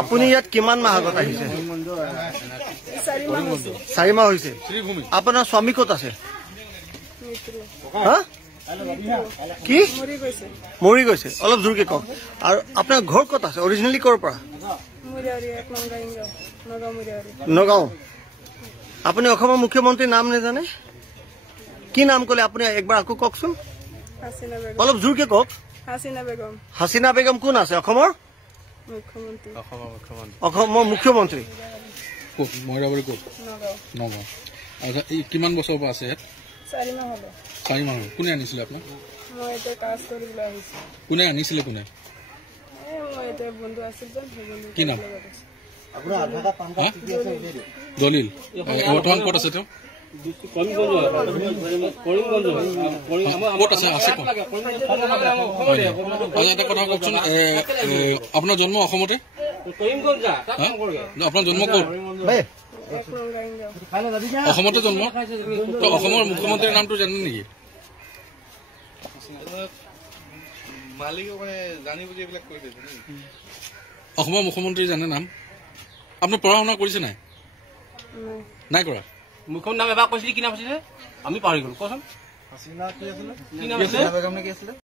আপুনি ইয়াত কিমান মাহ আগত আহিছে? 4 মাহ হৈছে। আপোনাৰ স্বামী ক'ত আছে? হা কি মৰি গৈছে? অলপ জোৰকে কওক। আৰু আপোনাৰ ঘৰ ক'ত আছে? অৰিজিনেলি ক'ৰ পৰা? নগাঁও। আপুনি অসমৰ মুখ্যমন্ত্ৰীৰ নাম নেজানে? কি নাম ক'লে আপুনি? একবাৰ আকৌ কওকচোন, অলপ জোৰকে কওক। হাছিনা বেগম কোন আছে? অসমৰ মুখ্যমন্ত্ৰী। কিমান বছৰৰ পৰা আছে? 4 মাহ। কোনে আনিছিলে আপোনাক? কোনে আনিছিলে? কোনে? কি নাম? দলিল। বৰ্তমান ক'ত আছে তেওঁ? ক'ত আছে? এটা কথা কওকচোন, আপোনাৰ জন্ম অসমতে? আপোনাৰ জন্ম ক'ত? অসমতে জন্ম। অসমৰ মুখ্যমন্ত্ৰীৰ নামটো জানে নেকি? অসমৰ মুখ্যমন্ত্ৰী জানে নাম? আপুনি পঢ়া শুনা কৰিছে নাই? নাই কৰা। মুখ্যমন্ত্ৰী নাম এবাৰ কৈছিলে, কি নাম আছিলে? আমি পাহৰি গলো। কচোন।